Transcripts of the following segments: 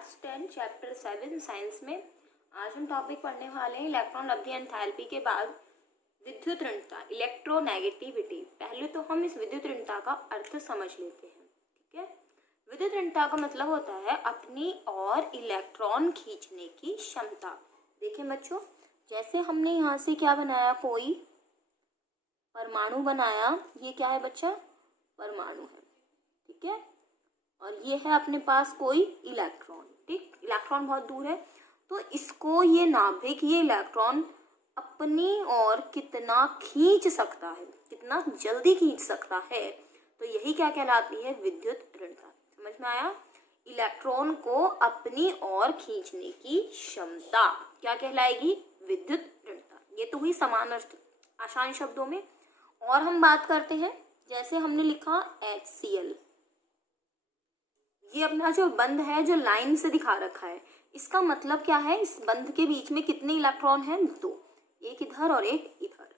Class 10 chapter 7 science में आज हम टॉपिक पढ़ने वाले हैं इलेक्ट्रॉन अवधि एंथैल्पी के बाद विद्युत ऋणता इलेक्ट्रोनेगेटिविटी। पहले तो हम इस विद्युत ऋणता का अर्थ समझ लेते हैं। ठीक है, विद्युत ऋणता का मतलब होता है अपनी ओर इलेक्ट्रॉन खींचने की क्षमता। देखें बच्चों, जैसे हमने यहाँ से क्या बनाया, कोई परमाणु बनाया। ये क्या है बच्चा? परमाणु है। ठीक है, और ये है अपने पास कोई इलेक्ट्रॉन। ठीक, इलेक्ट्रॉन बहुत दूर है, तो इसको ये नाभिक, ये इलेक्ट्रॉन अपनी ओर कितना खींच सकता है, कितना जल्दी खींच सकता है, तो यही क्या कहलाती है? विद्युत ऋणता। समझ में आया? इलेक्ट्रॉन को अपनी ओर खींचने की क्षमता क्या कहलाएगी? विद्युत ऋणता। ये तो हुई समान अर्थ आसान शब्दों में। और हम बात करते हैं, जैसे हमने लिखा HCl, ये अपना जो बंध है जो लाइन से दिखा रखा है, इसका मतलब क्या है? इस बंध के बीच में कितने इलेक्ट्रॉन हैं? 2, एक इधर और एक इधर।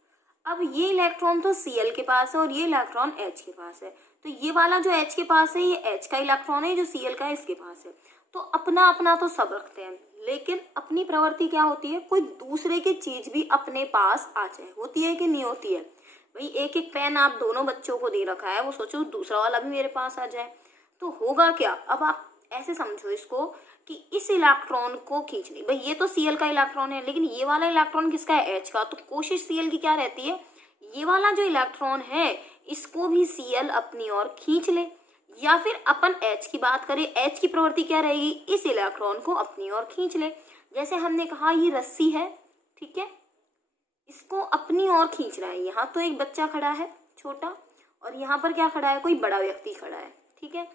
अब ये इलेक्ट्रॉन तो Cl के पास है और ये इलेक्ट्रॉन H के पास है, तो ये वाला जो H के पास है ये H का इलेक्ट्रॉन है, जो Cl का है इसके पास है। तो अपना अपना तो सब रखते हैं, लेकिन अपनी प्रवृत्ति क्या होती है? कोई दूसरे की चीज भी अपने पास आ जाए। होती है कि नहीं होती है? भाई एक एक पेन आप दोनों बच्चों को दे रखा है, वो सोचो दूसरा वाला भी मेरे पास आ जाए, तो होगा क्या? अब आप ऐसे समझो इसको कि इस इलेक्ट्रॉन को खींचने, भाई ये तो Cl का इलेक्ट्रॉन है, लेकिन ये वाला इलेक्ट्रॉन किसका है? H का। तो कोशिश Cl की क्या रहती है? ये वाला जो इलेक्ट्रॉन है इसको भी Cl अपनी ओर खींच ले, या फिर अपन H की बात करें, H की प्रवृत्ति क्या रहेगी? इस इलेक्ट्रॉन को अपनी ओर खींच ले। जैसे हमने कहा ये रस्सी है, ठीक है, इसको अपनी ओर खींच रहा है। यहाँ तो एक बच्चा खड़ा है छोटा, और यहाँ पर क्या खड़ा है? कोई बड़ा व्यक्ति खड़ा है। ठीक है,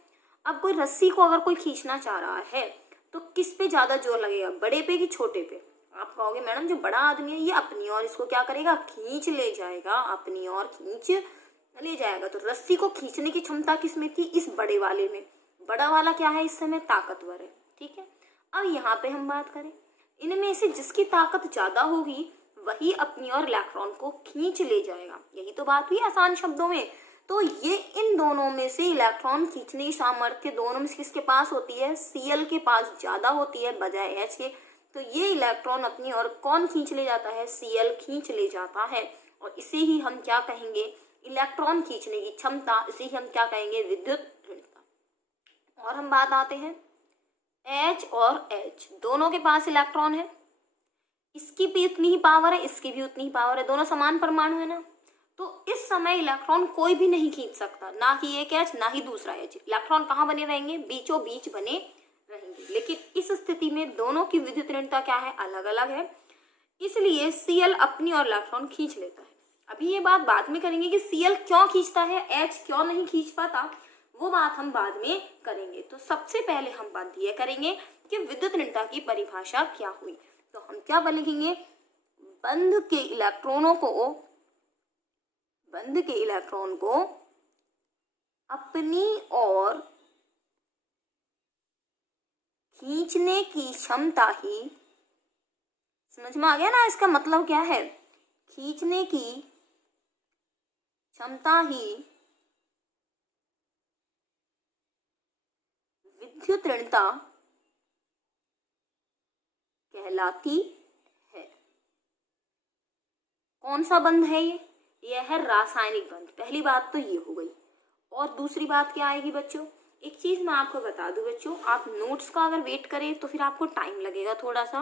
अब कोई रस्सी को अगर कोई खींचना चाह रहा है तो किस पे ज्यादा जोर लगेगा? बड़े पे कि छोटे पे? आप कहोगे मैडम जो बड़ा आदमी है ये अपनी ओर इसको क्या करेगा? खींच ले जाएगा, अपनी ओर खींच ले जाएगा। तो रस्सी को खींचने की क्षमता किस में थी? इस बड़े वाले में। बड़ा वाला क्या है? इस समय ताकतवर है। ठीक है, अब यहाँ पे हम बात करें, इनमें से जिसकी ताकत ज्यादा होगी वही अपनी ओर इलेक्ट्रॉन को खींच ले जाएगा। यही तो बात हुई आसान शब्दों में। तो ये इन दोनों में से इलेक्ट्रॉन खींचने की सामर्थ्य दोनों में से किसके पास होती है? Cl के पास ज्यादा होती है बजाय H के। तो ये इलेक्ट्रॉन अपनी ओर कौन खींच ले जाता है? Cl खींच ले जाता है, और इसे ही हम क्या कहेंगे? इलेक्ट्रॉन खींचने की क्षमता। इसे ही हम क्या कहेंगे? विद्युत ऋणता। और हम बात आते हैं, H और H दोनों के पास इलेक्ट्रॉन है, इसकी भी उतनी ही पावर है, इसकी भी उतनी ही पावर है, दोनों समान परमाणु है ना। तो इस समय इलेक्ट्रॉन कोई भी नहीं खींच सकता, ना कि एक H ना ही दूसरा H। इलेक्ट्रॉन कहाँ बने रहेंगे? बीचों बीच बने रहेंगे। लेकिन इस स्थिति में दोनों की विद्युत ऋणता क्या है? अलग अलग है, इसलिए Cl अपनी और इलेक्ट्रॉन खींच लेता है। अभी ये बात बाद में करेंगे कि Cl क्यों खींचता है, H क्यों नहीं खींच पाता, वो बात हम बाद में करेंगे। तो सबसे पहले हम बात ये करेंगे कि विद्युत ऋणता की परिभाषा क्या हुई। तो हम क्या लिखेंगे? बंध के इलेक्ट्रॉन को अपनी ओर खींचने की क्षमता ही, समझ में आ गया ना इसका मतलब क्या है? खींचने की क्षमता ही विद्युत ऋणता कहलाती है। कौन सा बंध है ये? यह है रासायनिक बंध। पहली बात तो ये हो गई। और दूसरी बात क्या आएगी बच्चों? एक चीज मैं आपको बता दूं बच्चों, आप नोट्स का अगर वेट करें तो फिर आपको टाइम लगेगा थोड़ा सा।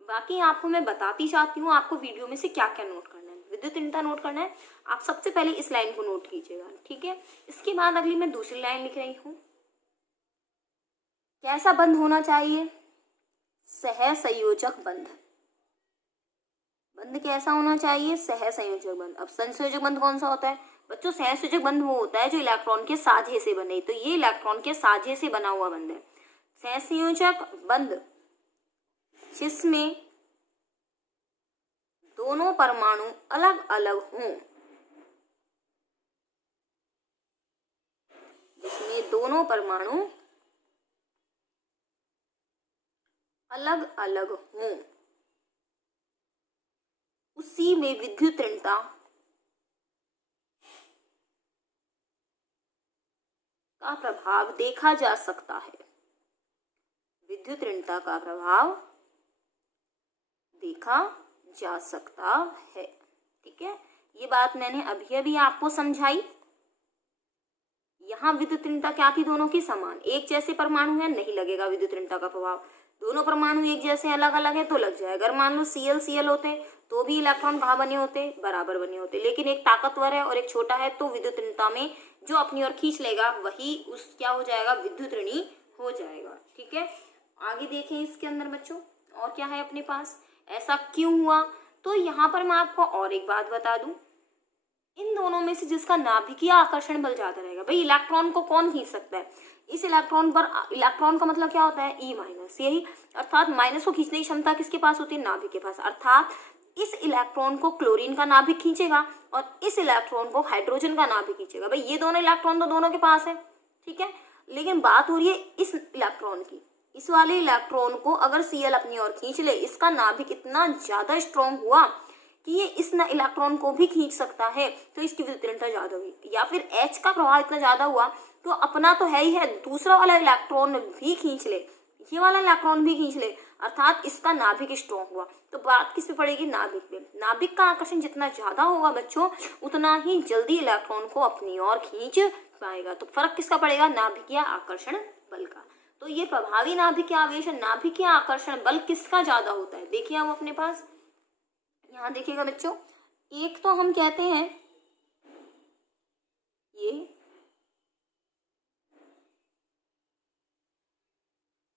बाकी आपको मैं बताती चाहती हूँ आपको वीडियो में से क्या क्या नोट करना है। विद्युत ऋणता नोट करना है, आप सबसे पहले इस लाइन को नोट कीजिएगा। ठीक है, इसके बाद अगली मैं दूसरी लाइन लिख रही हूँ। कैसा बंध होना चाहिए? सहसंयोजक बंध। बंध कैसा होना चाहिए? सहसंयोजक बंध। अब संयोजक बंध कौन सा होता है बच्चों? सहसंयोजक बंध वो होता है जो इलेक्ट्रॉन के साझे से बने। तो ये इलेक्ट्रॉन के साझे से बना हुआ बंध है सहसंयोजक बंध, जिसमें दोनों परमाणु अलग अलग हों। जिसमें दोनों परमाणु अलग अलग हों, उसी में विद्युत ऋणता का प्रभाव देखा जा सकता है। विद्युत ऋणता का प्रभाव देखा जा सकता है। ठीक है, ये बात मैंने अभी अभी आपको समझाई। यहाँ विद्युत ऋणता क्या थी, दोनों की समान, एक जैसे परमाणु है नहीं लगेगा विद्युत ऋणता का प्रभाव। दोनों परमाणु एक जैसे अलग अलग है तो लग जाए। अगर मान लो Cl होते तो भी इलेक्ट्रॉन कहाँ बने होते, बराबर बने होते। लेकिन एक ताकतवर है और एक छोटा है तो विद्युत ऋणता में जो अपनी ओर खींच लेगा वही उस क्या हो जाएगा, विद्युत ऋणी हो जाएगा। ठीक है, आगे देखें इसके अंदर बच्चों और क्या है अपने पास, ऐसा क्यों हुआ। तो यहाँ पर मैं आपको और एक बात बता दूं, इन दोनों में से जिसका नाभिकीय आकर्षण बल ज्यादा रहेगा, भाई इलेक्ट्रॉन को कौन खींच सकता है, इस इलेक्ट्रॉन पर, इलेक्ट्रॉन का मतलब क्या होता है, ई माइनस, यही, अर्थात माइनस को खींचने की क्षमता किसके पास होती है, नाभिक के पास। अर्थात इस इलेक्ट्रॉन को क्लोरीन का नाभिक खींचेगा और इस इलेक्ट्रॉन को हाइड्रोजन का नाभिक खींचेगा। भाई ये दोनों इलेक्ट्रॉन तो दोनों के पास है, ठीक है, लेकिन बात हो रही है इस इलेक्ट्रॉन की। इस वाले इलेक्ट्रॉन को अगर Cl अपनी ओर खींच ले, इसका नाभिक इतना ज्यादा स्ट्रॉन्ग हुआ कि ये इस इलेक्ट्रॉन को भी खींच सकता है, तो इसकी विद्युत ऋणता ज्यादा हुई। या फिर H का प्रभाव इतना ज्यादा हुआ तो अपना तो है ही है, दूसरा वाला इलेक्ट्रॉन भी खींच ले, ये वाला इलेक्ट्रॉन भी खींच ले, अर्थात इसका नाभिक स्ट्रॉन्ग हुआ। तो बात किस पे पड़ेगी, नाभिक पे। नाभिक का आकर्षण जितना ज्यादा होगा बच्चों, उतना ही जल्दी इलेक्ट्रॉन को अपनी ओर खींच पाएगा। तो फर्क किसका पड़ेगा, नाभिकीय आकर्षण बल का। तो ये प्रभावी नाभिकीय आवेश, नाभिकीय आकर्षण बल किसका ज्यादा होता है, देखिए हम अपने पास यहाँ देखिएगा बच्चों, एक तो हम कहते हैं ये,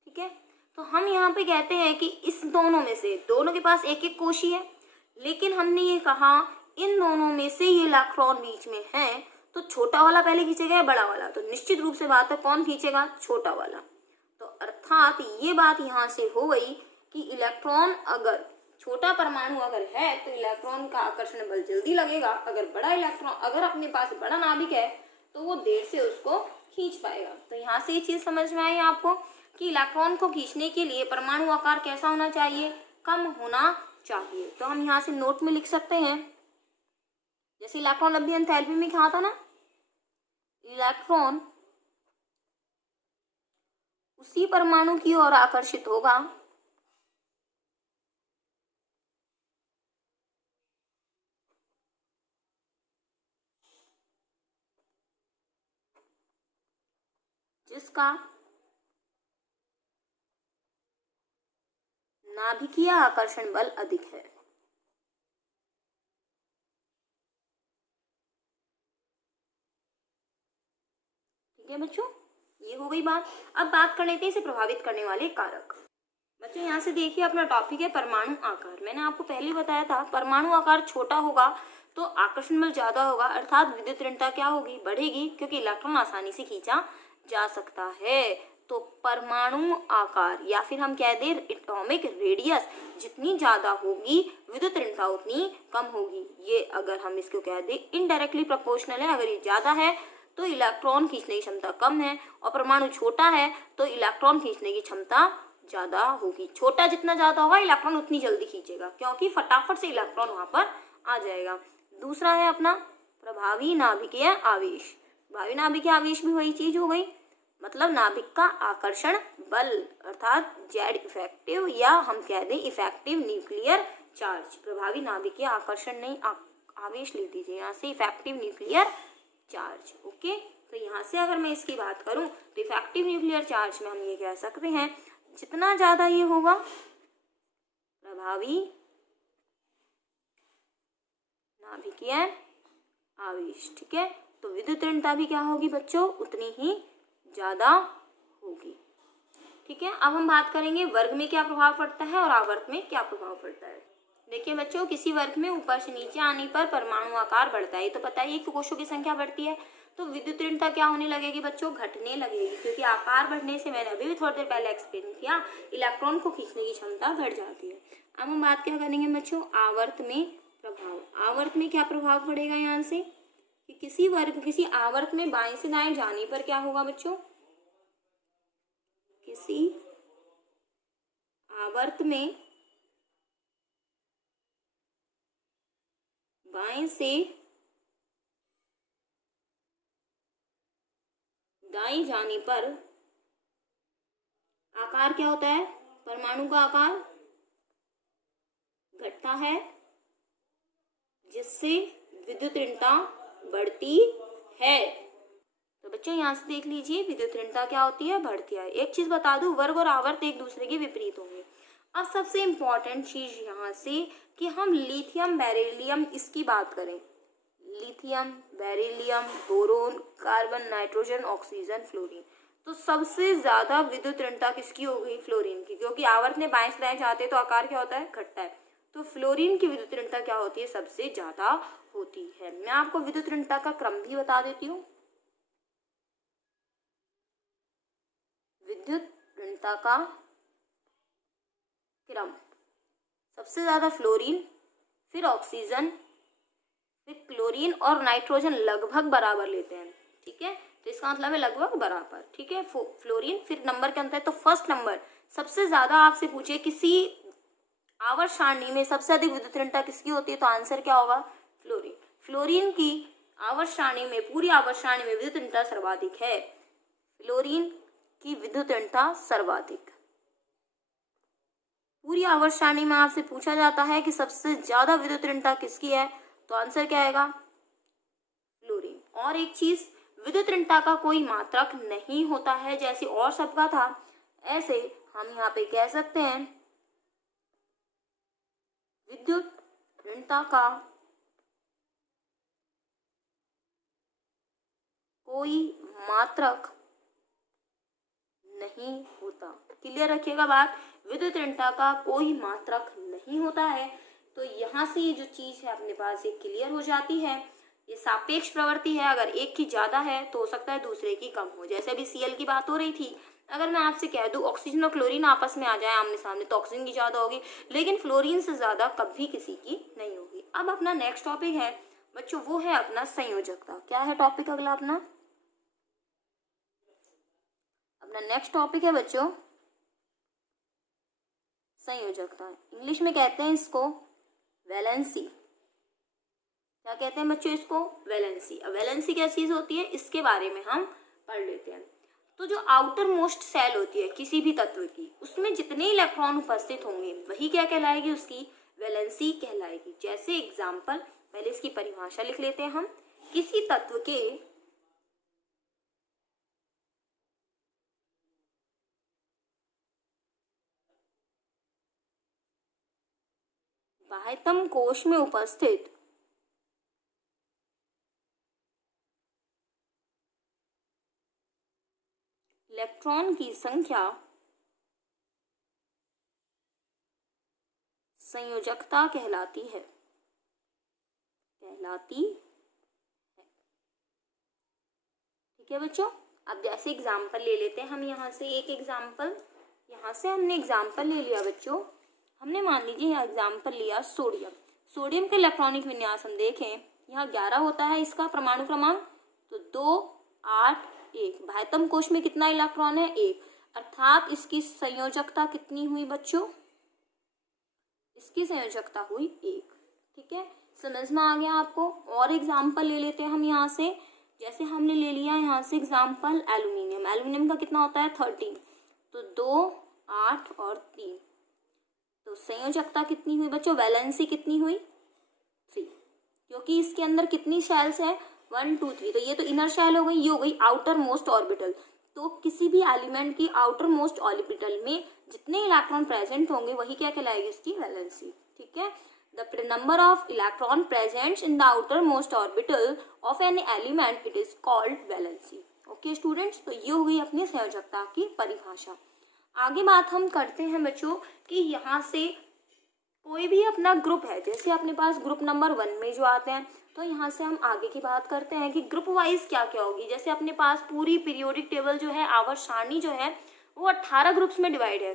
ठीक है, तो हम यहाँ पे कहते हैं कि इस दोनों में से, दोनों के पास एक एक कोशी है, लेकिन हमने ये कहा इन दोनों में से ये इलेक्ट्रॉन बीच में है तो छोटा वाला पहले खींचेगा या बड़ा वाला, तो निश्चित रूप से बात है कौन खींचेगा, छोटा वाला। तो अर्थात ये बात यहाँ से हो गई कि इलेक्ट्रॉन, अगर छोटा परमाणु अगर है तो इलेक्ट्रॉन का आकर्षण बल जल्दी लगेगा, अगर बड़ा इलेक्ट्रॉन, अगर अपने पास बड़ा नाभिक है तो वो देर से उसको खींच पाएगा। तो यहाँ से ये चीज समझ में आई आपको कि इलेक्ट्रॉन को खींचने के लिए परमाणु आकार कैसा होना चाहिए, कम होना चाहिए। तो हम यहाँ से नोट में लिख सकते हैं, जैसे इलेक्ट्रॉन अभी एंथैल्पी में कहा था ना, इलेक्ट्रॉन उसी परमाणु की ओर आकर्षित होगा जिसका नाभिकीय आकर्षण बल अधिक है। ठीक है बच्चों, ये हो गई बात। अब बात कर लेते हैं इसे प्रभावित करने वाले कारक। बच्चों यहाँ से देखिए अपना टॉपिक है परमाणु आकार। मैंने आपको पहले बताया था परमाणु आकार छोटा होगा तो आकर्षण बल ज्यादा होगा, अर्थात विद्युत ऋणता क्या होगी, बढ़ेगी, क्योंकि इलेक्ट्रॉन आसानी से खींचा जा सकता है। तो परमाणु आकार या फिर हम कह दें एटॉमिक रेडियस जितनी ज्यादा होगी विद्युत ऋणता उतनी कम होगी। ये अगर हम इसको कह दें इनडायरेक्टली प्रोपोर्शनल है, अगर ये ज्यादा है तो इलेक्ट्रॉन खींचने की क्षमता कम है, और परमाणु छोटा है तो इलेक्ट्रॉन खींचने की क्षमता ज्यादा होगी। छोटा जितना ज्यादा होगा इलेक्ट्रॉन उतनी जल्दी खींचेगा, क्योंकि फटाफट से इलेक्ट्रॉन वहां पर आ जाएगा। दूसरा है अपना प्रभावी नाभिकीय आवेश। प्रभावी नाभिकीय आवेश भी वही चीज हो गई, मतलब नाभिक का आकर्षण बल, अर्थात जेड इफेक्टिव या हम कह दें इफेक्टिव न्यूक्लियर चार्ज। प्रभावी नाभिकीय आकर्षण नहीं, आवेश ले दीजिए यहाँ से, इफेक्टिव न्यूक्लियर चार्ज। ओके, तो यहाँ से अगर मैं इसकी बात करूं तो इफेक्टिव न्यूक्लियर चार्ज में हम ये कह सकते हैं जितना ज्यादा ये होगा प्रभावी नाभिकीय आवेश, ठीक है, तो विद्युत ऋणता भी क्या होगी बच्चों, उतनी ही ज्यादा होगी। ठीक है, अब हम बात करेंगे वर्ग में क्या प्रभाव पड़ता है और आवर्त में क्या प्रभाव पड़ता है। देखिए बच्चों, किसी वर्ग में ऊपर से नीचे आने पर परमाणु आकार बढ़ता है, तो पता है कि कोशों की संख्या बढ़ती है तो विद्युत ऋणता क्या होने लगेगी बच्चों, घटने लगेगी, क्योंकि आकार बढ़ने से, मैंने अभी भी थोड़ी देर पहले एक्सप्लेन किया, इलेक्ट्रॉन को खींचने की क्षमता घट जाती है। अब हम बात क्या करेंगे बच्चों, आवर्त में प्रभाव। आवर्त में क्या प्रभाव पड़ेगा यहाँ से कि किसी वर्ग, किसी आवर्त में बाएं से दाएं जाने पर क्या होगा बच्चों, किसी आवर्त में बाएं से दाएं जाने पर आकार क्या होता है? परमाणु का आकार घटता है जिससे विद्युत ऋणता बढ़ती है। तो बच्चों यहाँ से देख लीजिए, विद्युत ऋणता क्या होती है? बढ़ती है। एक चीज बता दूं, वर्ग और आवर्त एक दूसरे के विपरीत होंगे। अब सबसे इम्पोर्टेंट चीज यहाँ से कि हम लिथियम बेरिलियम इसकी बात करें, lithium beryllium boron carbon nitrogen oxygen fluorine, तो सबसे ज्यादा विद्युत ऋणता किसकी हो गई? फ्लोरीन की, क्योंकि आवर्त में बाएं से दाएं जाते तो आकार क्या होता है? घटता है। तो फ्लोरीन की विद्युत ऋणता क्या होती है? सबसे ज्यादा होती है। मैं आपको विद्युत ऋणता का क्रम भी बता देती हूँ। विद्युत ऋणता का क्रम, सबसे ज्यादा फ्लोरीन, फिर ऑक्सीजन, फिर क्लोरीन और नाइट्रोजन लगभग बराबर लेते हैं। ठीक है, तो इसका मतलब है लगभग बराबर। ठीक है, फ्लोरीन, फिर नंबर के अंतर है तो फर्स्ट नंबर सबसे ज्यादा आपसे पूछे किसी आवर्त सारणी में सबसे अधिक विद्युत ऋणता किसकी होती है, तो आंसर क्या होगा? फ्लोरीन। फ्लोरीन की आवर्त सारणी में, पूरी आवर्त सारणी में विद्युत ऋणता सर्वाधिक है। फ्लोरीन की विद्युत ऋणता सर्वाधिक। पूरी आवर्त सारणी में आपसे पूछा जाता है कि सबसे ज्यादा विद्युत ऋणता किसकी है, तो आंसर क्या आएगा? फ्लोरीन। और एक चीज, विद्युत ऋणता का कोई मात्रक नहीं होता है, जैसे और सबका था ऐसे हम यहाँ पे कह सकते हैं विद्युत ऋणता का कोई मात्रक नहीं होता। क्लियर रखिएगा बात, विद्युत ऋणता का कोई मात्रक नहीं होता है। तो यहाँ से ये जो चीज है अपने पास ये क्लियर हो जाती है। ये सापेक्ष प्रवृत्ति है, अगर एक की ज्यादा है तो हो सकता है दूसरे की कम हो। जैसे अभी Cl की बात हो रही थी, अगर मैं आपसे कह दूं ऑक्सीजन और क्लोरीन आपस में आ जाए आमने सामने तो ऑक्सीजन की ज्यादा होगी, लेकिन फ्लोरीन से ज्यादा कभी किसी की नहीं होगी। अब अपना नेक्स्ट टॉपिक है बच्चों, वो है अपना संयोजकता। क्या है टॉपिक अगला अपना नेक्स्ट टॉपिक है बच्चों संयोजकता। इंग्लिश में कहते हैं इसको वैलेंसी। क्या कहते हैं बच्चों इसको? वैलेंसी। अब वैलेंसी क्या चीज होती है इसके बारे में हम पढ़ लेते हैं। तो जो आउटर मोस्ट सेल होती है किसी भी तत्व की, उसमें जितने इलेक्ट्रॉन उपस्थित होंगे वही क्या कहलाएगी? उसकी वैलेंसी कहलाएगी। जैसे एग्जाम्पल, पहले इसकी परिभाषा लिख लेते हैं हम। किसी तत्व के बाह्यतम कोश में उपस्थित इलेक्ट्रॉन की संख्या संयोजकता कहलाती है। ठीक है बच्चों, अब जैसे एग्जाम्पल ले लेते हैं हम यहाँ से एक एग्जाम्पल। यहाँ से हमने एग्जाम्पल ले लिया बच्चों, हमने मान लीजिए यहाँ एग्जाम्पल लिया सोडियम। सोडियम का इलेक्ट्रॉनिक विन्यास हम देखें, यहाँ 11 होता है इसका परमाणु क्रमांक, तो 2 8 1। बाह्यतम कोश में कितना इलेक्ट्रॉन है? 1। अर्थात इसकी संयोजकता कितनी हुई बच्चों? इसकी संयोजकता हुई 1। ठीक है, समझ में आ गया आपको? और एग्जाम्पल ले लेते हैं हम यहाँ से। जैसे हमने ले लिया यहाँ से एग्जाम्पल एल्यूमिनियम। एल्यूमिनियम का कितना होता है? 13। तो 2 8 और 3, तो संयोजकता कितनी हुई बच्चों? वैलेंसी कितनी हुई? 3। क्योंकि इसके अंदर कितनी शेल्स है? 1 2 3। तो ये तो इनर शेल हो गई, ये हो गई आउटर मोस्ट ऑर्बिटल। तो किसी भी एलिमेंट की आउटर मोस्ट ऑर्बिटल में जितने इलेक्ट्रॉन प्रेजेंट होंगे वही क्या कहलाएगी? इसकी वैलेंसी। ठीक है, the number of electron present in the outer most orbital of an element, it is called valency. Okay students, तो ये हो गई अपनी संयोजकता की परिभाषा। आगे बात हम करते हैं बच्चों कि यहाँ से कोई भी अपना ग्रुप है, जैसे अपने पास ग्रुप नंबर 1 में जो आते हैं, तो यहाँ से हम आगे की बात करते हैं कि ग्रुप वाइज क्या क्या होगी। जैसे अपने पास पूरी पीरियोडिक टेबल जो है, आवर्त सारणी जो है वो 18 ग्रुप्स में डिवाइड है।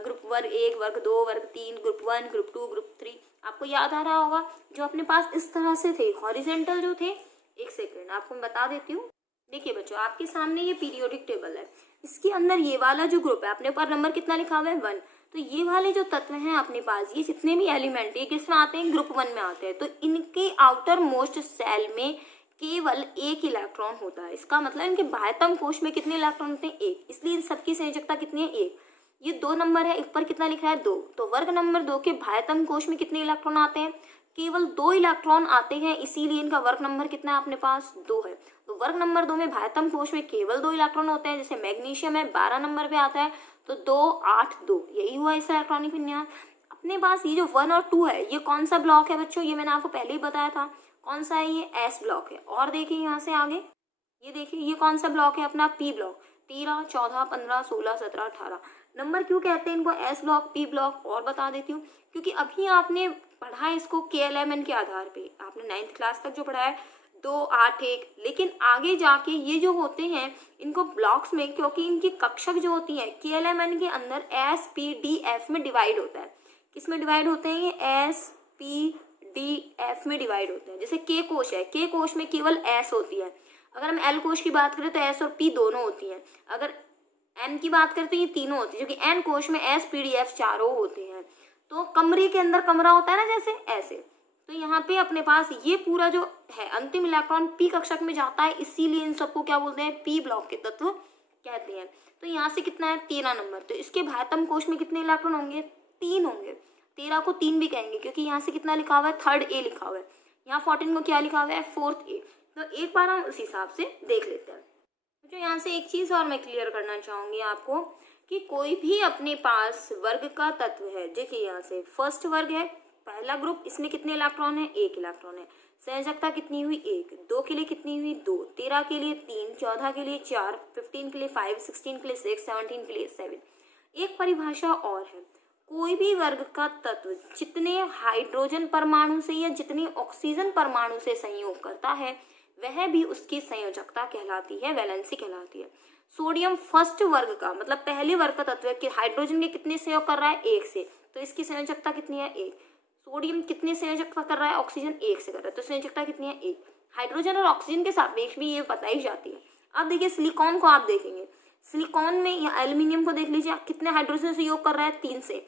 ग्रुप वर्ग 1, वर्ग 2, वर्ग 3, ग्रुप 1, ग्रुप 2, ग्रुप 3। आपको याद आ रहा होगा जो अपने पास इस तरह से थे हॉरिजेंटल जो थे। एक सेकेंड आपको मैं बता देती हूँ। देखिए बच्चों, आपके सामने ये पीरियोडिक टेबल है, इसके अंदर ये वाला जो ग्रुप है अपने ऊपर नंबर कितना लिखा हुआ है? 1। तो ये वाले जो तत्व हैं अपने पास, ये जितने भी एलिमेंट है किस में आते हैं? ग्रुप 1 में आते हैं। तो इनके आउटर मोस्ट सेल में केवल एक इलेक्ट्रॉन होता है। इसका मतलब इनके बाह्यतम कोश में कितने इलेक्ट्रॉन होते हैं? एक। इसलिए इन सबकी संयोजकता कितनी है? एक। ये 2 नंबर है, ऊपर कितना लिखा है? 2। तो वर्ग नंबर 2 के बाह्यतम कोश में कितने इलेक्ट्रॉन आते हैं? केवल 2 इलेक्ट्रॉन आते हैं, इसीलिए इनका वर्ग नंबर कितना है अपने पास? 2 है। तो वर्ग नंबर 2 में बाह्यतम कोश में केवल 2 इलेक्ट्रॉन होते हैं। जैसे मैग्नीशियम है 12 नंबर पे आता है, तो 2 8 2, यही हुआ इसका इलेक्ट्रॉनिक विन्यास। अपने पास ये जो 1 और 2 है, ये कौन सा ब्लॉक है बच्चों? ये मैंने आपको पहले ही बताया था। कौन सा है? ये एस ब्लॉक है। और देखिए यहाँ से आगे, ये देखिए ये कौन सा ब्लॉक है? अपना पी ब्लॉक। 13 14 15 16 17 18 नंबर क्यों कहते हैं इनको एस ब्लॉक, पी ब्लॉक? और बता देती हूँ, क्योंकि अभी आपने पढ़ा है इसको KLMN के आधार पे। आपने 9th क्लास तक जो पढ़ा है 2 8 1, लेकिन आगे जाके ये जो होते हैं इनको ब्लॉक्स में, क्योंकि इनकी कक्षक जो होती है KLMN के अंदर S P D F में डिवाइड होता है। किस में डिवाइड होते हैं? ये S P D F में डिवाइड होते हैं। जैसे K कोश है, K कोश में केवल S होती है। अगर हम L कोश की बात करें तो S और P दोनों होती हैं। अगर N की बात करें तो ये तीनों होती है, जो कि N कोश में S P D F चारों होते हैं। तो कमरे के अंदर कमरा होता है ना, जैसे ऐसे। तो यहाँ पे अपने पास ये पूरा जो है अंतिम इलेक्ट्रॉन P कक्षक में जाता है, इसीलिए इन सबको क्या बोलते हैं? P ब्लॉक के तत्व कहते हैं। तो यहाँ से कितना है? 13 नंबर। तो इसके बाह्यतम कोश में कितने इलेक्ट्रॉन होंगे? 3 होंगे। 13 को 3 भी कहेंगे, क्योंकि यहाँ से कितना लिखा हुआ है? 3rd A लिखा हुआ है। यहाँ 14 को क्या लिखा हुआ है? 4th A। तो एक बार हम उस हिसाब से देख लेते हैं। तो यहाँ से एक चीज़ और मैं क्लियर करना चाहूँगी आपको, कि कोई भी अपने पास वर्ग का तत्व है। देखिए यहाँ से फर्स्ट वर्ग है, पहला ग्रुप, इसमें कितने इलेक्ट्रॉन है? 1 इलेक्ट्रॉन है। संयोजकता कितनी हुई? 1। 2 के लिए कितनी हुई? 2। 13 के लिए 3, 14 के लिए 4, 15 के लिए 5, 16 के लिए 6, 17 के लिए 7। एक परिभाषा और है, कोई भी वर्ग का तत्व जितने हाइड्रोजन परमाणु से या जितने ऑक्सीजन परमाणु से संयोग करता है, वह भी उसकी संयोजकता कहलाती है, वैलेंसी कहलाती है। सोडियम फर्स्ट वर्ग का मतलब पहले वर्ग का तत्व है कि हाइड्रोजन के कितने संयोग कर रहा है? 1 से, तो इसकी संयोजकता कितनी है? 1। सोडियम कितने संयोजकता कर रहा है? ऑक्सीजन 1 से कर रहा है, तो संयोजकता कितनी है? 1। हाइड्रोजन और ऑक्सीजन के सापेक्ष भी ये बताई जाती है। अब देखिए सिलिकॉन को आप देखेंगे, सिलिकॉन में या एल्यूमिनियम को देख लीजिए, कितने हाइड्रोजन से योग कर रहा है? 3 से।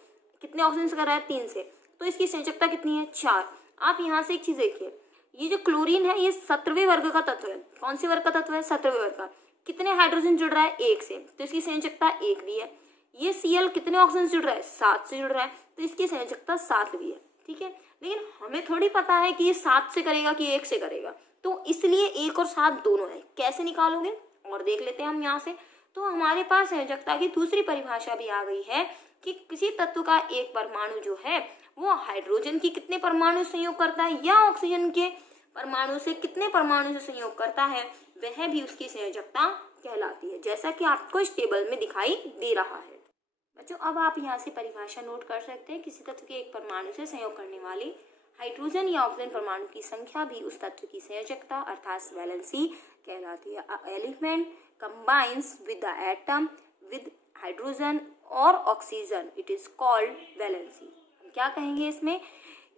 कितने ऑक्सीजन से कर रहा है? 3 से, तो इसकी संयोजकता कितनी है? 4। आप यहाँ से एक चीज देखिए, ये जो क्लोरीन है ये 17वें वर्ग का तत्व है। कौन सी वर्ग का तत्व है? 17वें वर्ग का। कितने हाइड्रोजन जुड़ रहा है? 1 से, तो इसकी संयोजकता 1 भी है। ये Cl कितने ऑक्सीजन से जुड़ रहा है? 7 से जुड़ रहा है, तो इसकी संयोजकता 7 भी है। ठीक है, लेकिन हमें थोड़ी पता है कि ये 7 से करेगा कि 1 से करेगा, तो इसलिए 1 और 7 दोनों है। कैसे निकालोगे? और देख लेते हैं हम यहाँ से। तो हमारे पास संयोजकता की दूसरी परिभाषा भी आ गई है कि किसी तत्व का एक परमाणु जो है वो हाइड्रोजन की कितने परमाणु संयोग करता है या ऑक्सीजन के परमाणु से कितने परमाणु से संयोग करता है, वह भी उसकी संयोजकता कहलाती है, जैसा कि आपको इस टेबल में दिखाई दे रहा है। बच्चों अब आप यहाँ से परिभाषा नोट कर सकते हैं, किसी तत्व के एक परमाणु से संयोग करने वाली हाइड्रोजन या ऑक्सीजन परमाणु की संख्या भी उस तत्व की संयोजकता अर्थात वैलेंसी कहलाती है। Element combines with the atom with hydrogen और oxygen, it is called valency. हम क्या कहेंगे इसमें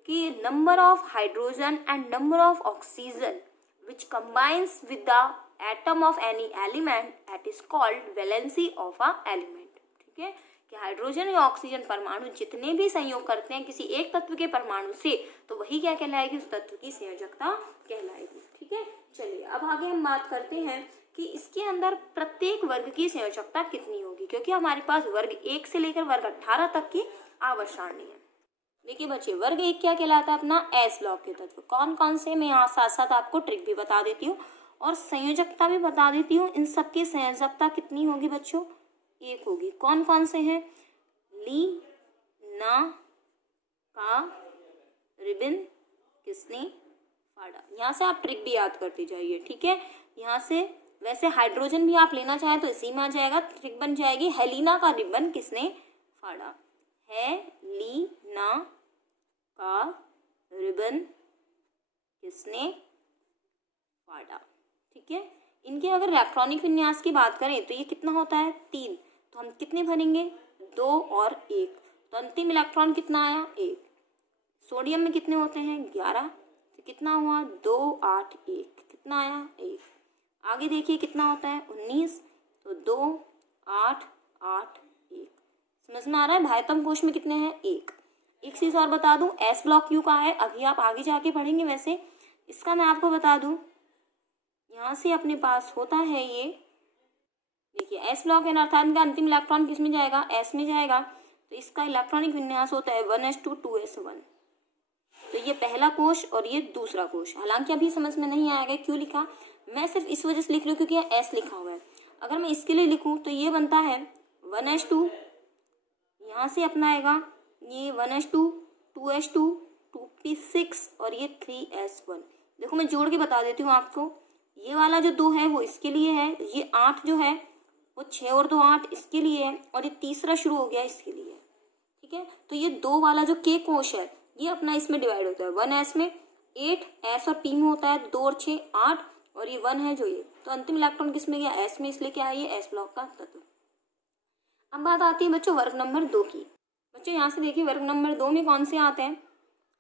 कि number of hydrogen and number of oxygen which combines with the atom of any element, that is called valency of a element। ठीक है, कि hydrogen या ऑक्सीजन परमाणु जितने भी संयोग करते हैं किसी एक तत्व के परमाणु से, तो वही क्या कहलाएगी? उस तत्व की संयोजकता कहलाएगी। ठीक है, चलिए अब आगे हम बात करते हैं कि इसके अंदर प्रत्येक वर्ग की संयोजकता कितनी होगी, क्योंकि हमारे पास वर्ग 1 से लेकर वर्ग 18 तक की आवर्त सारणी है। देखिए बच्चे, वर्ग 1 क्या कहलाता है? अपना एस ब्लॉक के तत्व। कौन कौन से, मैं यहाँ साथ साथ आपको ट्रिक भी बता देती हूँ और संयोजकता भी बता देती हूँ। इन सब की संयोजकता कितनी होगी बच्चों? 1 होगी। कौन कौन से हैं? ली, ना, का, रिबन, किसने, फाड़ा। यहाँ से आप ट्रिक भी याद करते जाइए। ठीक है, यहाँ से वैसे हाइड्रोजन भी आप लेना चाहें तो इसी में आ जाएगा, ट्रिक बन जाएगी हेलिना का रिबन किसने फाड़ा। है ली ना का रिबन किसने फाड़ा। ठीक है, इनके अगर इलेक्ट्रॉनिक विन्यास की बात करें तो ये कितना होता है? 3। तो हम कितने भरेंगे? 2 और 1, तो अंतिम इलेक्ट्रॉन कितना आया? 1। सोडियम में कितने होते हैं? 11, तो कितना हुआ? 2 8 1, कितना आया? 1। आगे देखिए कितना होता है? 19, तो 2 8 8 1। समझ में आ रहा है? बाह्यतम कोश में कितने हैं? 1। एक चीज और बता दूं, एस ब्लॉक क्यों का है, अभी आप आगे जाके पढ़ेंगे। वैसे इसका मैं आपको बता दूं, यहाँ से अपने पास होता है ये, देखिए एस ब्लॉक है अर्थात इनका अंतिम इलेक्ट्रॉन किस में जाएगा, एस में जाएगा। तो इसका इलेक्ट्रॉनिक विन्यास होता है 1s2 2s1। तो ये पहला कोश और ये दूसरा कोश। हालांकि अभी समझ में नहीं आएगा क्यों लिखा, मैं सिर्फ इस वजह से लिख रही हूँ क्योंकि यहाँ एस लिखा हुआ है। अगर मैं इसके लिए लिखूँ तो ये बनता है 1s2, यहाँ से अपना आएगा ये 1s2 2s2 2p6 और ये 3s1। देखो मैं जोड़ के बता देती हूँ आपको, ये वाला जो 2 है वो इसके लिए है, ये 8 जो है वो 6 और 2 8 इसके लिए है, और ये तीसरा शुरू हो गया इसके लिए। ठीक है, तो ये 2 वाला जो के कोश है ये अपना इसमें डिवाइड होता है 1s में 8, s और p में होता है 2 और 6 8, और ये 1 है जो ये, तो अंतिम इलेक्ट्रॉन किस में गया, s में, इसलिए क्या है ये s ब्लॉक का तत्व। अब बात आती है बच्चों वर्ग नंबर 2 की। बच्चों यहाँ से देखिए वर्ग नंबर 2 में कौन से आते हैं।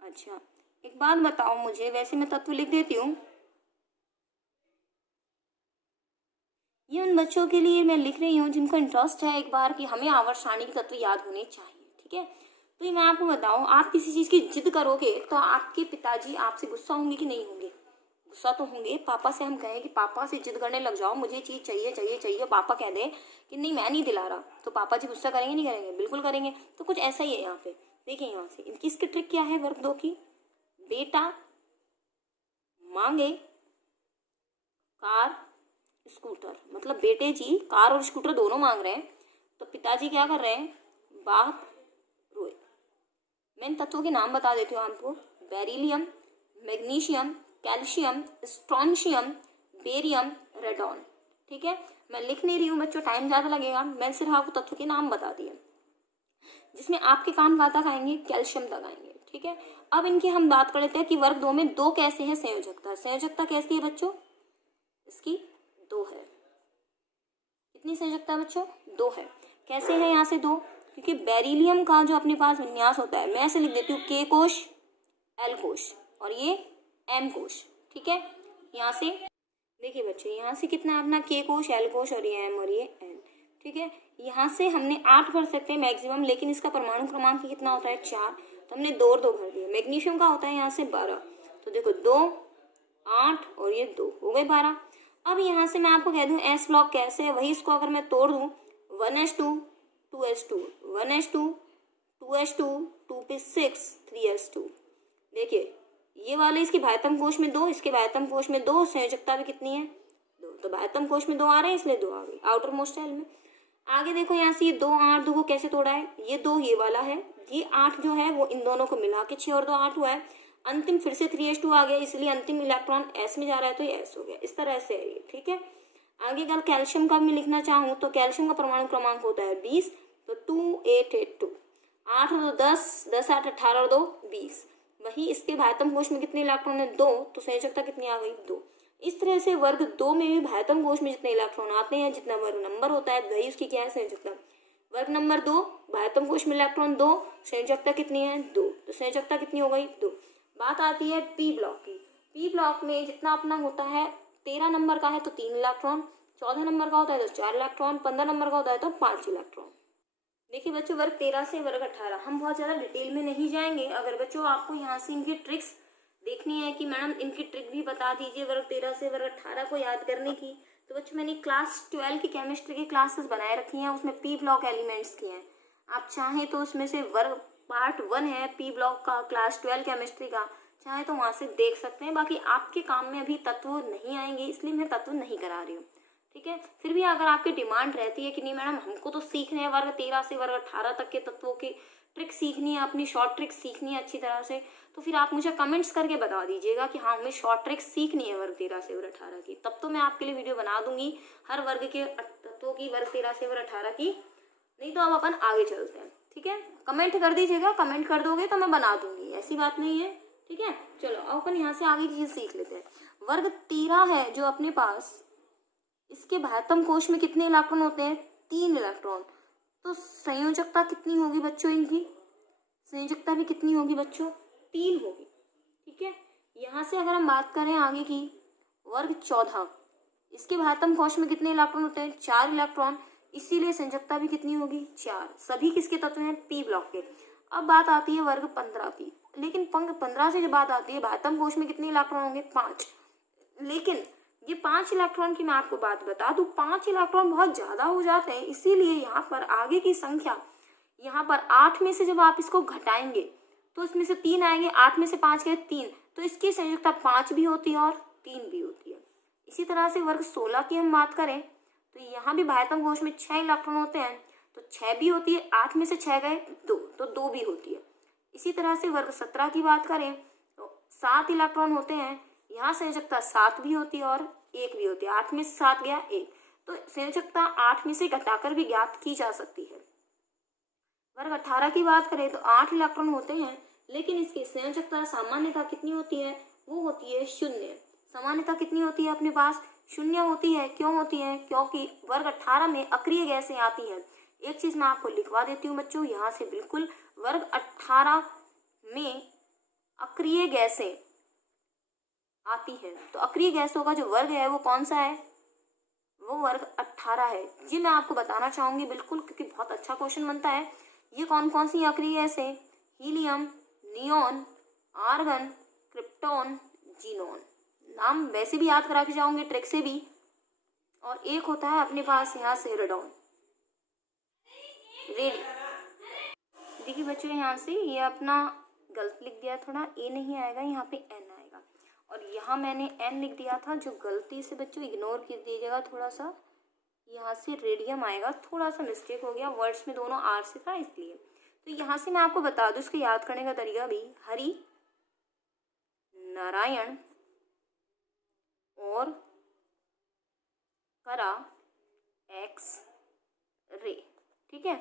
अच्छा एक बात बताओ मुझे, वैसे मैं तत्व लिख देती हूँ, ये उन बच्चों के लिए मैं लिख रही हूँ जिनको इंटरेस्ट है एक बार कि हमें आवर्त सारणी के तत्व याद होने चाहिए। ठीक है, तो ये मैं आपको बताऊँ, आप किसी चीज़ की जिद करोगे तो आपके पिताजी आपसे गुस्सा होंगे कि नहीं होंगे, गुस्सा तो होंगे। पापा से हम कहें कि पापा से जिद करने लग जाओ, मुझे चीज़ चाहिए चाहिए चाहिए, पापा कह दे कि नहीं मैं नहीं दिला रहा, तो पापा जी गुस्सा करेंगे नहीं करेंगे, बिल्कुल करेंगे। तो कुछ ऐसा ही है यहाँ पे, देखिए यहाँ से इनकी इसकी ट्रिक क्या है वर्ग 2 की, बेटा मांगे कार स्कूटर, मतलब बेटे जी कार और स्कूटर दोनों मांग रहे हैं, तो पिताजी क्या कर रहे हैं, बाप रोए। मैं इन तत्वों के नाम बता देती हूँ आपको, beryllium, magnesium, calcium, strontium, barium, radon. ठीक है, मैं लिख नहीं रही हूँ बच्चों, टाइम ज़्यादा लगेगा, मैं सिर्फ आपको तत्व के नाम बता दिए, जिसमें आपके काम कहाँ तक आएंगे, कैल्शियम तक आएंगे। ठीक है, अब इनकी हम बात कर लेते हैं कि वर्ग 2 में 2 कैसे है संयोजकता। संयोजकता कैसी है बच्चों, इसकी 2 है। कितनी संयोजकता बच्चों, 2 है। कैसे है यहाँ से 2, क्योंकि बेरिलियम का जो अपने पास विन्यास होता है, मैं ऐसे लिख देती हूँ के कोश एल कोश और ये एम कोश। ठीक है, यहाँ से देखिए बच्चों, यहाँ से कितना अपना के कोश एल कोश और ये एम और ये एन। ठीक है, यहाँ से हमने 8 भर सकते हैं मैक्सिमम, लेकिन इसका परमाणु क्रमांक कितना होता है 4, तो हमने 2 और 2 भर दिए। मैग्नीशियम का होता है यहाँ से 12, तो देखो 2 8 और ये 2 हो गए 12। अब यहाँ से मैं आपको कह दूँ एस ब्लॉक कैसे है, वही इसको अगर मैं तोड़ दूँ 1s2 2s2 1s2 2s2 2p6 3s2। देखिए ये वाले इसके भायतम कोश में 2, इसके भायतम कोश में 2, संयोजकता भी कितनी है 2, तो भायतम कोश में 2 आ रहे हैं इसलिए 2 आ गई आउटर मोस्ट सेल में। आगे देखो यहाँ से ये 2 8 2 को कैसे तोड़ा है, ये 2 ये वाला है, ये 8 जो है वो इन दोनों को मिला के 6 और 2 8 हुआ है, अंतिम फिर से 3s2 आ गया, इसलिए अंतिम इलेक्ट्रॉन s में जा रहा है तो ये s हो गया, इस तरह से है ये। ठीक है, आगे अगर कैल्शियम का मैं लिखना चाहूँ तो कैल्शियम का परमाणु क्रमांक होता है 20, तो 2 8 8 2 8 और 2 10 10 8 18 और 2 20, वही इसके भायतम कोश में कितने इलेक्ट्रॉन है 2, तो संयोजकता कितनी आ गई 2। इस तरह से वर्ग 2 में भी भायतम कोश में जितने इलेक्ट्रॉन आते हैं, जितना वर्ग नंबर होता है वही उसकी क्या है संयोजकता। वर्ग नंबर 2 भायतम कोश में इलेक्ट्रॉन 2, संयोजकता कितनी है 2, तो संयोजकता कितनी हो गई 2। बात आती है पी ब्लॉक की। पी ब्लॉक में जितना अपना होता है 13 नंबर का है तो 3 इलेक्ट्रॉन, 14 नंबर का होता है तो 4 इलेक्ट्रॉन, 15 नंबर का होता है तो 5 इलेक्ट्रॉन। देखिए बच्चों वर्ग 13 से वर्ग 18 हम बहुत ज़्यादा डिटेल में नहीं जाएंगे। अगर बच्चों आपको यहाँ से इनकी ट्रिक्स देखनी है कि मैडम इनकी ट्रिक भी बता दीजिए वर्ग 13 से वर्ग 18 को याद करने की, तो बच्चों मैंने क्लास 12 की केमिस्ट्री की क्लासेस बनाए रखी हैं, उसमें पी ब्लॉक एलिमेंट्स की हैं। आप चाहें तो उसमें से वर्ग पार्ट 1 है पी ब्लॉक का क्लास 12 केमिस्ट्री का, चाहे तो वहाँ से देख सकते हैं। बाकी आपके काम में अभी तत्व नहीं आएंगे इसलिए मैं तत्व नहीं करा रही हूँ। ठीक है, फिर भी अगर आपकी डिमांड रहती है कि नहीं मैडम हमको तो सीखने हैं वर्ग 13 से वर्ग 18 तक के तत्वों के ट्रिक सीखनी है, अपनी शॉर्ट ट्रिक्स सीखनी है अच्छी तरह से, तो फिर आप मुझे कमेंट्स करके बता दीजिएगा कि हाँ हमें शॉर्ट ट्रिक्स सीखनी है वर्ग 13 से वर्ग 18 की, तब तो मैं आपके लिए वीडियो बना दूंगी हर वर्ग के तत्वों की वर्ग 13 से वर्ग 18 की। नहीं तो अब अपन आगे चलते हैं। ठीक है, कमेंट कर दीजिएगा, कमेंट कर दोगे तो मैं बना दूंगी, ऐसी बात नहीं है। ठीक है, चलो अब अपन यहाँ से आगे की चीज सीख लेते हैं। वर्ग 13 है जो अपने पास, इसके भायतम कोश में कितने इलेक्ट्रॉन होते हैं 3 इलेक्ट्रॉन, तो संयोजकता कितनी होगी बच्चों, इनकी संयोजकता भी कितनी होगी बच्चों 3 होगी। ठीक है, यहाँ से अगर हम बात करें आगे की वर्ग 14, इसके भायतम कोश में कितने इलेक्ट्रॉन होते हैं 4 इलेक्ट्रॉन, इसीलिए संयोजकता भी कितनी होगी 4। सभी किसके तत्व हैं पी ब्लॉक के। अब बात आती है वर्ग 15 की, लेकिन 15 से जब बात आती है भायतम कोश में कितने इलेक्ट्रॉन होंगे 5, लेकिन ये 5 इलेक्ट्रॉन की मैं आपको बात बता दूं, 5 इलेक्ट्रॉन बहुत ज़्यादा हो जाते हैं, इसीलिए यहाँ पर आगे की संख्या, यहाँ पर 8 में से जब आप इसको घटाएंगे तो इसमें से 3 आएंगे, 8 में से 5 गए 3, तो इसकी संयोजकता 5 भी होती है और 3 भी होती है। इसी तरह से वर्ग 16 की हम बात करें तो यहाँ भी बाह्यतम कोश में 6 इलेक्ट्रॉन होते हैं, तो 6 भी होती है, 8 में से 6 गए 2, तो 2 भी होती है। इसी तरह से वर्ग 17 की बात करें तो 7 इलेक्ट्रॉन होते हैं, यहाँ संयोजकता 7 भी होती है और 1 भी होती है, 8 में से 7 गया 1, तो संयोजकता 8 में से घटाकर भी ज्ञात की जा सकती है। वर्ग 18 की बात करें तो 8 इलेक्ट्रॉन होते हैं, लेकिन इसकी संयोजकता सामान्यतः कितनी होती है, वो होती है 0। सामान्यतः कितनी होती है अपने पास, 0 होती है। क्यों होती है, क्योंकि वर्ग 18 में अक्रिय गैसें आती हैं। एक चीज मैं आपको लिखवा देती हूँ बच्चों यहाँ से, बिल्कुल वर्ग 18 में अक्रिय गैसें आती हैं, तो अक्रिय गैसों का जो वर्ग है वो कौन सा है, वो वर्ग 18 है। जी मैं आपको बताना चाहूंगी बिल्कुल, क्योंकि बहुत अच्छा क्वेश्चन बनता है। ये कौन कौन सी अक्रिय गैसें, helium, neon, argon, krypton, xenon. नाम वैसे भी याद करा के जाओगे ट्रिक से भी। और एक होता है अपने पास यहाँ से रेडॉन, रेडी। देखिए बच्चों यहाँ से ये अपना गलत लिख दिया थोड़ा, ए नहीं आएगा, यहाँ पे एन आएगा, और यहाँ मैंने एन लिख दिया था, जो गलती से बच्चों इग्नोर कर दीजिएगा थोड़ा सा, यहाँ से रेडियम आएगा, थोड़ा सा मिस्टेक हो गया, वर्ड्स में दोनों आर से था इसलिए। तो यहाँ से मैं आपको बता दूँ इसको याद करने का तरीका भी, हरि नारायण और करा एक्स रे। ठीक है,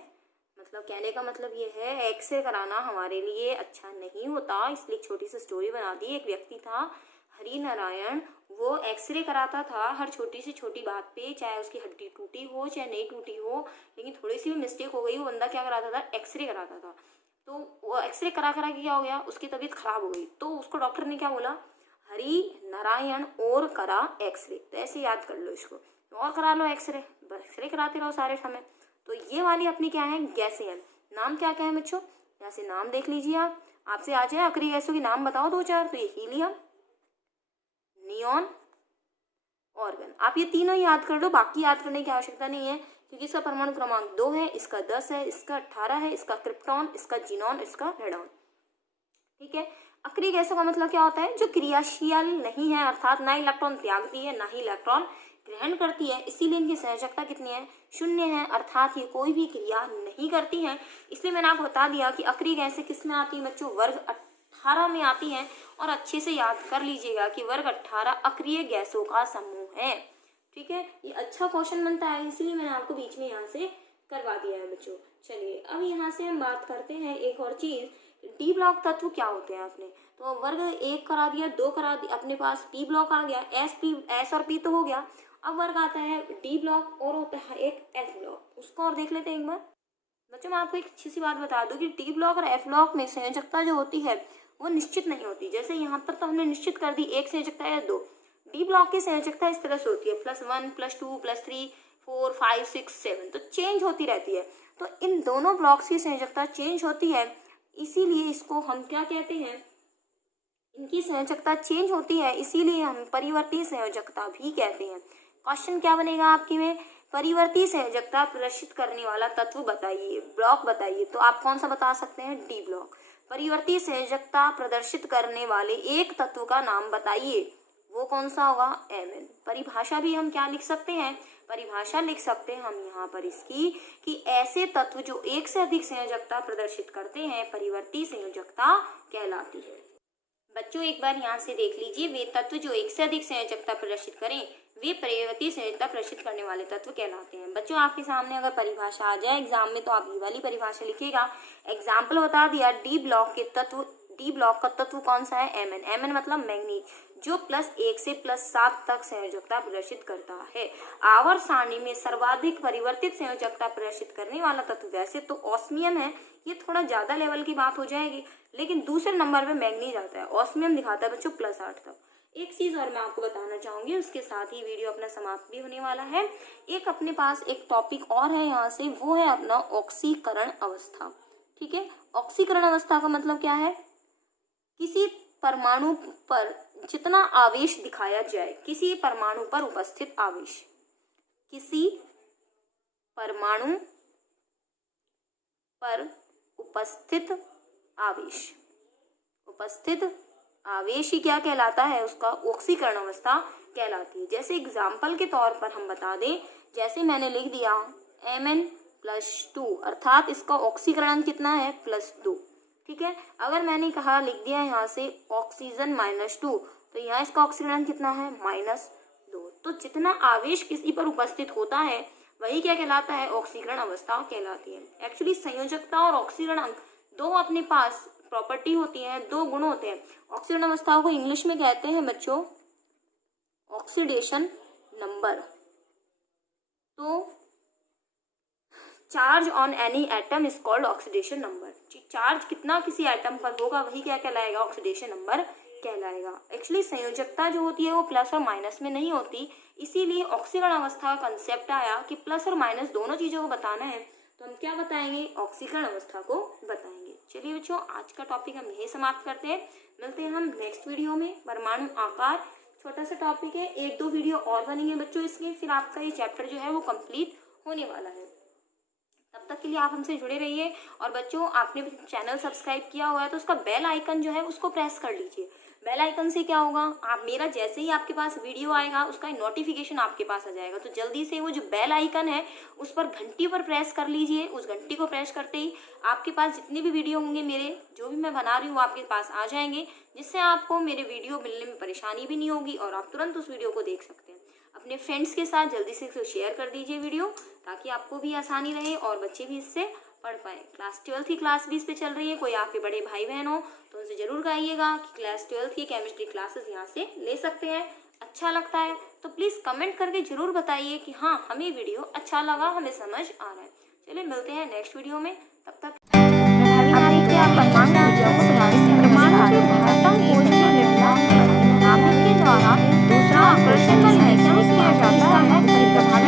मतलब कहने का मतलब ये है एक्सरे कराना हमारे लिए अच्छा नहीं होता, इसलिए छोटी सी स्टोरी बना दी। एक व्यक्ति था हरि नारायण, वो एक्सरे कराता था हर छोटी से छोटी बात पे, चाहे उसकी हड्डी टूटी हो चाहे नहीं टूटी हो, लेकिन थोड़ी सी भी मिस्टेक हो गई, वो बंदा क्या कराता था, एक्सरे कराता था। तो वो एक्सरे करा करा के क्या हो गया, उसकी तबीयत खराब हो गई, तो उसको डॉक्टर ने क्या बोला, हरि नारायण और करा एक्सरे। तो ऐसे याद कर लो इसको, और करा लो एक्सरे, एक्सरे कराते रहो सारे समय। तो ये वाली अपनी क्या है, गैसें हैं। नाम क्या क्या है बच्चों, यहाँ से नाम देख लीजिए आप, आपसे आ जाए अक्रिय गैसों के नाम बताओ 2-4, तो ये हीलियम, नियोन, ऑर्गन। आप ये तीनों याद कर लो, बाकी याद करने की आवश्यकता नहीं है, क्योंकि इसका परमाणु क्रमांक 2 है, इसका 10 है, इसका 18 है, इसका क्रिप्टॉन, इसका जीनॉन, इसका रेडॉन। ठीक है, अक्रिय गैसों का मतलब क्या होता है, जो क्रियाशील नहीं है, अर्थात ना इलेक्ट्रॉन त्यागती है ना ही इलेक्ट्रॉन ग्रहण करती है, इसीलिए इनकी संयोजकता कितनी है, 0 है, अर्थात ये कोई भी क्रिया नहीं करती हैं। इसलिए मैंने आपको बता दिया कि अक्रिय गैसें किस में आती हैं बच्चों, वर्ग 18 में आती हैं। और अच्छे से याद कर लीजिएगा कि वर्ग 18 अक्रिय गैसों का समूह है। ठीक है, ये अच्छा क्वेश्चन बनता है, इसलिए मैंने आपको बीच में यहाँ से करवा दिया है बच्चों। चलिए अब यहाँ से हम बात करते हैं एक और चीज, डी ब्लॉक तत्व क्या होते हैं आपने, तो वर्ग 1 करा दिया, 2 करा दिया, अपने पास पी ब्लॉक आ गया, एस और पी तो हो गया। अब वर्ग आता है डी ब्लॉक और होता है एक एफ ब्लॉक, उसको और देख लेते हैं एक बार। बच्चों मैं आपको एक अच्छी सी बात बता दूं कि डी ब्लॉक और एफ ब्लॉक में संयोजकता जो होती है वो निश्चित नहीं होती। जैसे यहाँ पर तो हमने निश्चित कर दी एक संयोजकता या 2, डी ब्लॉक की संयोजकता इस तरह से होती है +1 +2 +3 4 5 6 7, तो चेंज होती रहती है। तो इन दोनों ब्लॉक्स की संयोजकता चेंज होती है, इसीलिए इसको हम क्या कहते हैं, इनकी संयोजकता चेंज होती है, इसीलिए हम परिवर्ती संयोजकता भी कहते हैं। क्वेश्चन क्या बनेगा आपकी में, परिवर्ती संयोजकता प्रदर्शित करने वाला तत्व बताइए, ब्लॉक बताइए। तो आप कौन सा बता सकते हैं, डी ब्लॉक। परिवर्ती संयोजकता प्रदर्शित करने वाले एक तत्व का नाम बताइए, वो कौन सा होगा, Mn। परिभाषा भी हम क्या लिख सकते हैं, परिभाषा लिख सकते हैं हम यहाँ पर इसकी कि ऐसे तत्व जो एक से अधिक संयोजकता प्रदर्शित करते हैं परिवर्ती संयोजकता कहलाती है। बच्चों एक बार यहाँ से देख लीजिए, वे तत्व जो एक से अधिक संयोजकता प्रदर्शित करें वे परिवर्ती संयोजकता प्रदर्शित करने वाले तत्व कहलाते हैं। बच्चों आपके सामने अगर परिभाषा आ जाए एग्जाम में तो आप ये वाली परिभाषा लिखिएगा। एग्जाम्पल बता दिया, डी ब्लॉक के तत्व, डी ब्लॉक का तत्व कौन सा है, Mn। Mn मतलब मैंगनीज, जो +1 से +7 तक संयोजकता प्रदर्शित करता है। आवर्त सारणी में सर्वाधिक परिवर्तित संयोजकता प्रदर्शित करने वाला तत्व वैसे तो ऑस्मियम है, ये थोड़ा ज्यादा लेवल की बात हो जाएगी, लेकिन दूसरे नंबर पे मैंगनीज आता है, ऑस्मियम दिखाता है बच्चों +8 तक। एक चीज और मैं आपको बताना चाहूंगी, उसके साथ ही वीडियो अपना समाप्त भी होने वाला है। एक अपने पास एक टॉपिक और है यहाँ से, वो है अपना ऑक्सीकरण अवस्था। ठीक है, ऑक्सीकरण अवस्था का मतलब क्या है, किसी परमाणु पर जितना आवेश दिखाया जाए, किसी परमाणु पर उपस्थित आवेश, किसी परमाणु पर उपस्थित आवेश, उपस्थित आवेश ही क्या कहलाता है, उसका ऑक्सीकरण अवस्था कहलाती है। जैसे एग्जाम्पल के तौर पर हम बता दें, जैसे मैंने लिख दिया Mn+2, अर्थात इसका ऑक्सीकरण कितना है, +2। ठीक है, अगर मैंने कहा लिख दिया यहाँ से ऑक्सीजन -2, तो यहाँ इसका ऑक्सीकरण कितना है, -2। तो जितना आवेश किसी पर उपस्थित होता है वही क्या कहलाता है, ऑक्सीकरण अवस्था कहलाती है। एक्चुअली संयोजकता और ऑक्सीकरण दो अपने पास प्रॉपर्टी होती है, दो गुण होते हैं। ऑक्सीकरण अवस्थाओं को इंग्लिश में कहते हैं बच्चों ऑक्सीडेशन नंबर। तो charge on any atom is called oxidation number. Charge कितना किसी एटम पर होगा वही क्या कहलाएगा, ऑक्सीडेशन नंबर कहलाएगा। एक्चुअली संयोजकता जो होती है वो प्लस और माइनस में नहीं होती, इसीलिए ऑक्सीकरण अवस्था का कंसेप्ट आया कि प्लस और माइनस दोनों चीज़ों को बताना है, तो हम क्या बताएंगे, ऑक्सीकरण अवस्था को बताएंगे। चलिए बच्चों, आज का टॉपिक हम यही समाप्त करते हैं। मिलते हैं हम नेक्स्ट वीडियो में। परमाणु आकार छोटा सा टॉपिक है, 1-2 वीडियो और बनेंगे बच्चों इसके, फिर आपका ये चैप्टर जो है वो कंप्लीट होने वाला है। तब तक के लिए आप हमसे जुड़े रहिए। और बच्चों, आपने चैनल सब्सक्राइब किया हुआ है तो उसका बेल आइकन जो है उसको प्रेस कर लीजिए। बेल आइकन से क्या होगा, आप मेरा जैसे ही आपके पास वीडियो आएगा उसका नोटिफिकेशन आपके पास आ जाएगा। तो जल्दी से वो जो बेल आइकन है उस पर घंटी पर प्रेस कर लीजिए। उस घंटी को प्रेस करते ही आपके पास जितने भी वीडियो होंगे मेरे, जो भी मैं बना रही हूँ, आपके पास आ जाएंगे, जिससे आपको मेरे वीडियो मिलने में परेशानी भी नहीं होगी और आप तुरंत उस वीडियो को देख सकते हैं। अपने फ्रेंड्स के साथ जल्दी से शेयर कर दीजिए वीडियो, ताकि आपको भी आसानी रहे और बच्चे भी इससे पढ़ पाए। क्लास 12 की क्लास भी इस पे चल रही है, कोई आपके बड़े भाई बहन हो तो उनसे जरूर कहिएगा कि क्लास 12 की केमिस्ट्री क्लासेस यहाँ से ले सकते हैं। अच्छा लगता है तो प्लीज़ कमेंट करके जरूर बताइए कि हाँ, हमें वीडियो अच्छा लगा, हमें समझ आ रहा है। चलिए मिलते हैं नेक्स्ट वीडियो में, तब तक दूसरा आकर्षण बल महसूस किया जाता है।